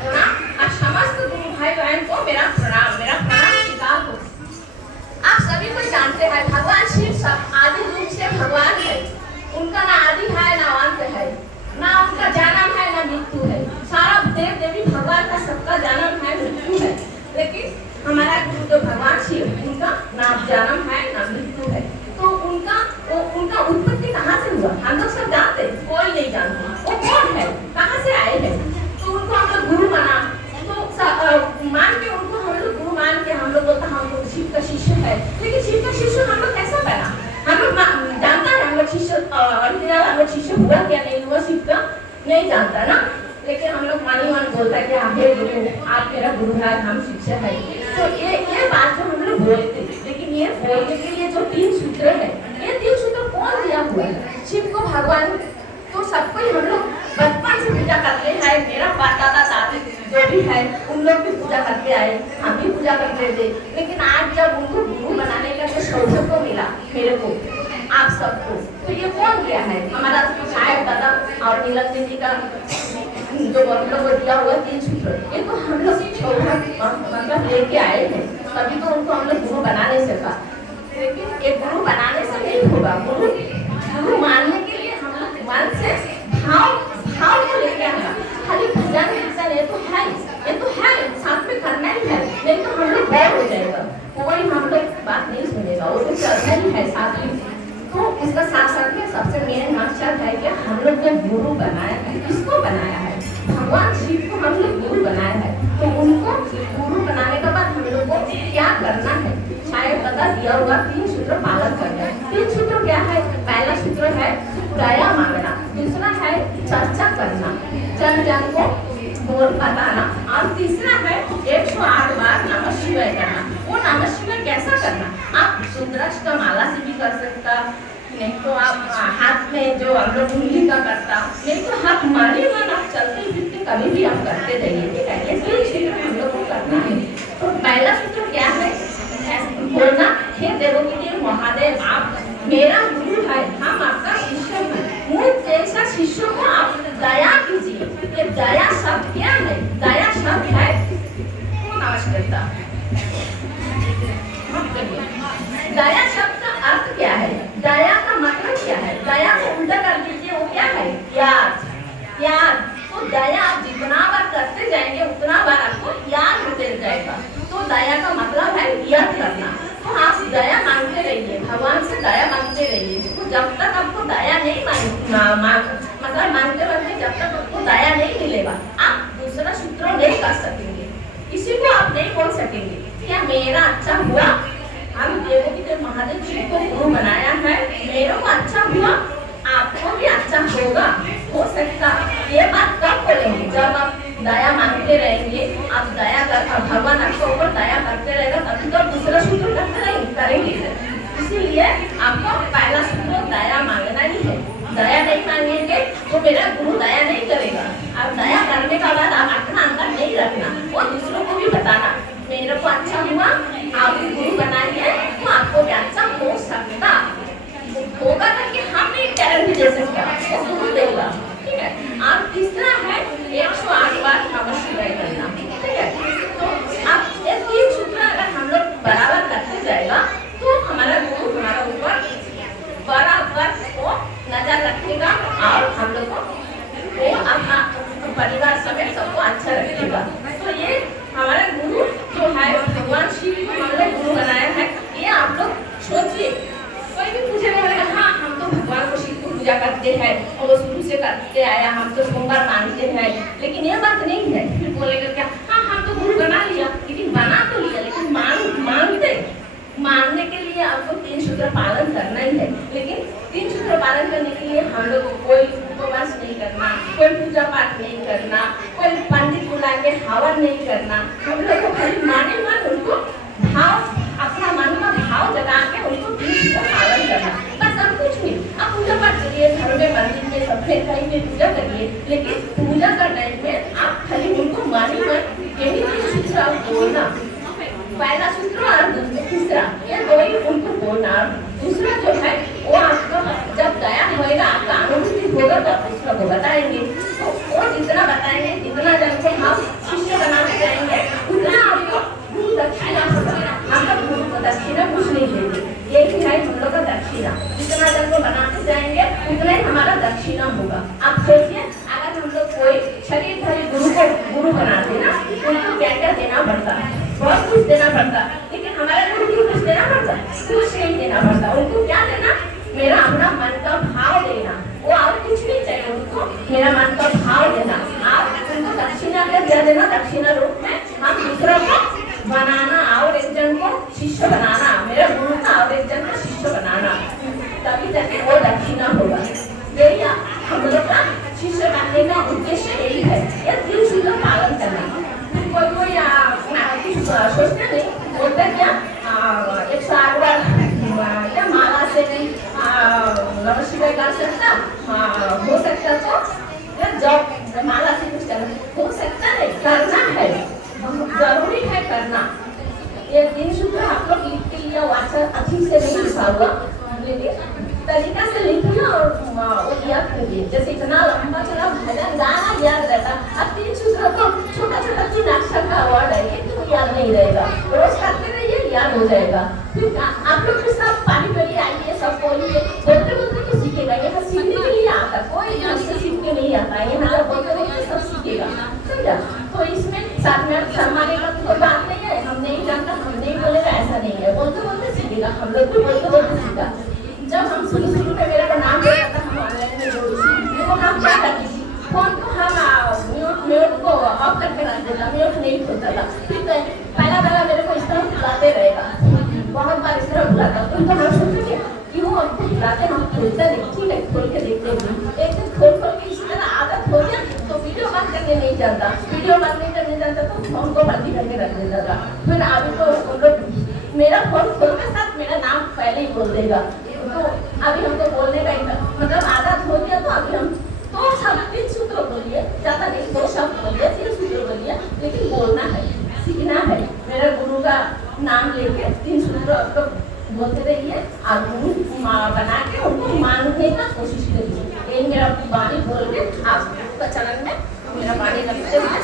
प्रणाम और समस्त गुरु भाई बहन को मेरा प्रणाम स्वीकार हो। आप सभी को जानते हैं भगवान शिव सब आदि रूप से भगवान है। उनका ना आदि है ना अंत है, ना उनका जन्म है ना मृत्यु है। सारा देव देवी भगवान का सबका जन्म है मृत्यु है, लेकिन हमारा गुरु जो भगवान शिव उनका ना जन्म है ना मृत्यु है। तो उनका उत्पत्ति कहाँ से हुआ हम लोग सब जानते, कोई नहीं जानता वो कौन है, कहाँ से आए हैं। तो उनको हम लोग गुरु बना तो मान के उनको हम लोग गुरु मान के हम लोग बोलता हम लोग शिव का शिष्य है। लेकिन शिव का शिष्य हम लोग कैसा बना, हम लोग जानता है हम लोग शिष्य हम लोग शिष्य हुआ क्या नहीं हुआ शिव का नहीं जानता ना। लेकिन हम लोग मन ही मन बोलता है कि हे गुरु आप मेरा गुरु है, हम शिष्य है। तो ये बात जो हम लोग बोलते, लेकिन ये बोलने के लिए जो 3 सूत्र है, ये 3 सूत्र कौन दिया हुआ है? शिव को भगवान तो सबको ही हम लोग बचपन से पूजा करते हैं। मेरा दादा दादी जो भी है उन लोग भी पूजा करते आए, हम भी पूजा करते थे। लेकिन आज जब उनको गुरु बनाने का जो सौभाग्य को मिला मेरे को आप सबको, तो ये कौन दिया है? हमारा साहेब दादा और नीलम जी का जो हम लोग को दिया हुआ 3 सूत्र, ये तो हम लोग मतलब लेके आए हैं, तभी तो उनको हम लोग गुरु बना नहीं सका। लेकिन एक गुरु बनाने से नहीं होगा, गुरु मानने के लिए हम लोग मन से भाव को लेके आना। खाली भजन कीर्तन ये तो है साथ में करना ही है, नहीं तो हम लोग बोर हो जाएगा, कोई हम लोग बात नहीं सुनेगा, वो तो चलना ही है साथ में। तो इसका साथ में सबसे मेन मकसद है कि हम लोग जो गुरु बनाया है, किसको बनाया है? भगवान शिव को हम लोग गुरु बनाया है। तो उनको गुरु बनाने के बाद हम लोग को क्या करना है? शायद बता दिया हुआ 3 सूत्र पालन करना है। 3 सूत्र क्या है? पहला सूत्र है दया मांगना, दूसरा है चर्चा करना, जन को बोल बताना, और तीसरा है 108 बार नमः शिवाय करना। वो नमः शिवाय कैसा करना? आप रुद्राक्ष का माला से भी कर सकता, नहीं तो आप हाथ में जो हम लोग उंगली का करता, नहीं तो हाथ मारे मन आप चलते फिरते कभी भी आप करते रहिए, ठीक है? ये 3 सूत्र हम लोग को करना है। तो पहला सूत्र क्या है? बोलना हे देवों महादेव आप मेरा गुरु है, हम आपका शिष्य हैं, मुझ जैसा शिष्य को आप दया कीजिए। ये दया शब्द क्या है? दया शब्द है कौन आवश्यकता? दया शब्द का अर्थ क्या है? दया का मतलब क्या है? दया को उल्टा कर दीजिए, वो क्या है? याद। तो दया आप जितना बार करते जाएंगे उतना बार आपको याद होते जाएगा। तो दया का मतलब है याद करना। तो आप दया मांगते रहिए, भगवान से दया मांगते रहिए। तो जब तक आपको दया नहीं मतलब मांगते जब तक आपको दया नहीं मिलेगा, आप दूसरा सूत्र नहीं कर सकेंगे, किसी को आप नहीं बोल सकेंगे क्या मेरा अच्छा हुआ, हम देवों की महादेव जी को गुरु बनाया है, मेरे को अच्छा हुआ, आपको भी अच्छा होगा, हो सकता। ये बात कब बोलेंगे? जब आप दया मांगते रहेंगे, आप दया कर भगवान आपके ऊपर दया करते रहेगा, तभी तो दूसरा सूत्र करते करेंगे। इसीलिए आपको पहला सूत्र दया मांगना ही है। दया नहीं मांगेंगे तो मेरा गुरु दया नहीं करेगा। आप दया करने का बाद आप अपना अंदर नहीं रखना, वो दूसरों को भी बताना मेरे को अच्छा हुआ, आप गुरु बनाइए तो आपको भी अच्छा हो सकता होगा, करके हम नहीं गारंटी दे सकते, वो गुरु देगा, ठीक है? और तीसरा है 108 बार नमः शिवाय करना, ठीक है? तो आप ये 3 सूत्र अगर हम लोग बराबर करते जाएगा तो हमारा गुरु हमारा ऊपर बराबर को नजर रखेगा और हम लोग को अपना परिवार समेत सबको अच्छा रखेगा। तो ये हमारा गुरु जो है भगवान शिव को हम लोग गुरु बनाया है। ये आप लोग सोचिए, कोई भी पूछेगा बोलेगा हाँ हम तो भगवान को शिव को पूजा करते हैं और वो शुरू से करते आया, हम तो सोमवार मानते हैं, लेकिन ये बात नहीं है। फिर बोलेगा क्या हाँ हम तो गुरु बना लिया, लेकिन बना तो लिया, लेकिन मानने के लिए आपको 3 सूत्र पालन करना ही है। लेकिन 3 सूत्र पालन करने के लिए हम लोग को कोई उपवास नहीं करना, कोई पूजा पाठ नहीं करना, कोई पंडित बुला के हवन नहीं करना, हम लोग को खाली माने मन उनको भाव अपना मन का भाव जगा के उनको 3 सूत्र पालन करना, बस और कुछ नहीं। आप पूजा पाठ करिए, घर में मंदिर में सब कहीं पे पूजा करिए, लेकिन पूजा करने में आप खाली उनको माने मन यही 3 सूत्र आप बोलना, पहला सूत्र और तीसरा, ये 2 ही उनको बोलना। दूसरा जो है वो आपको जब दया होएगा, आपका अनुभूति होगा तो दूसरा को बताएंगे, तो वो जितना बताएंगे जितना जन को हम दक्षिणा होगा। आप सोचिए अगर हम लोग कोई शरीरधारी गुरु को गुरु बनाते ना, उनको क्या क्या देना पड़ता, बहुत कुछ देना पड़ता, लेकिन हमारे गुरु को कुछ देना पड़ता, कुछ नहीं देना पड़ता। उनको क्या देना, मेरा अपना मन का भाव देना, वो और कुछ नहीं चाहिए उनको, मेरा मन का भाव देना। आप उनको दक्षिणा में दे देना, दक्षिणा रूप में हम दूसरों को बनाना और एक जन को शिष्य बनाना, मेरा गुरु का और एक जन को शिष्य बनाना, तभी जाके वो दक्षिणा होगा। यही हम लोग का शिष्य बनने का उद्देश्य यही है, ये 3 सूत्र पालन करना। कोई सोचते नहीं, बोलते क्या 108 बार क्या माला से भी नमः शिवाय कर सकता, हो सकता तो जब माला से कुछ करना हो सकता नहीं, करना है, जरूरी है करना। ये 3 सूत्र आप लोग लिख के लिया, वाचन अच्छी से नहीं लिखा हुआ, लेकिन तरीका से लिखिए और वो याद करिए। जैसे इतना लंबा चला भजन गाना याद रहता, अब 3 सूत्र को छोटा छोटा 3 अक्षर का वर्ड है, ये तो याद नहीं रहेगा, रोज करते रहिए, याद हो जाएगा। फिर आप लोग भी सब पानी पड़ी आइए, सब बोलिए, बोलते बोलते तो सीखेगा, यहाँ सीखने के लिए आता, कोई इससे सीख के नहीं आता, ये मतलब बोलते बोलते सब सीखेगा, समझा। तो इसमें साथ में शर्माने का तो कोई बात नहीं है, हम नहीं जानता, हम नहीं बोलेगा, ऐसा नहीं है, बोलते बोलते सीखेगा, हम लोग भी बोलते बोलते सीखा। जब हम शुरू में मेरा को नाम लिया था, हम ऑनलाइन में जोड़ी वो नाम क्या करती थी, फोन को हम म्यूट को ऑफ करके रख देता, म्यूट नहीं होता था। फिर पहला मेरे को इस तरह बुलाते रहेगा, बहुत बार इस तरह बुलाता, तो हम सोचेंगे क्यों हमको बुलाते, हम खोलते नहीं, ठीक है खोल के देखते हैं, एक दिन खोल के इस तरह आदत हो गया तो वीडियो बंद करने नहीं जानता, वीडियो बंद नहीं करने जानता तो फोन को बंद करके रख देता था। फिर अभी तो उन लोग मेरा फोन खोल के साथ मेरा नाम पहले ही बोल देगा, तो अभी हमको बोलने का मतलब आदत हो गया। तो अभी हम तो सब 3 सूत्र बोलिए, ज्यादा नहीं, 2 शब्द बोलिए, 3 सूत्र बोलिए, लेकिन बोलना है, सीखना है। मेरा गुरु का नाम लेके 3 सूत्र आपको बोलते रहिए, आप गुरु बना के उनको मानने का कोशिश करिए। यही मेरा वाणी बोल के आपका चरण में मेरा वाणी रखते हुए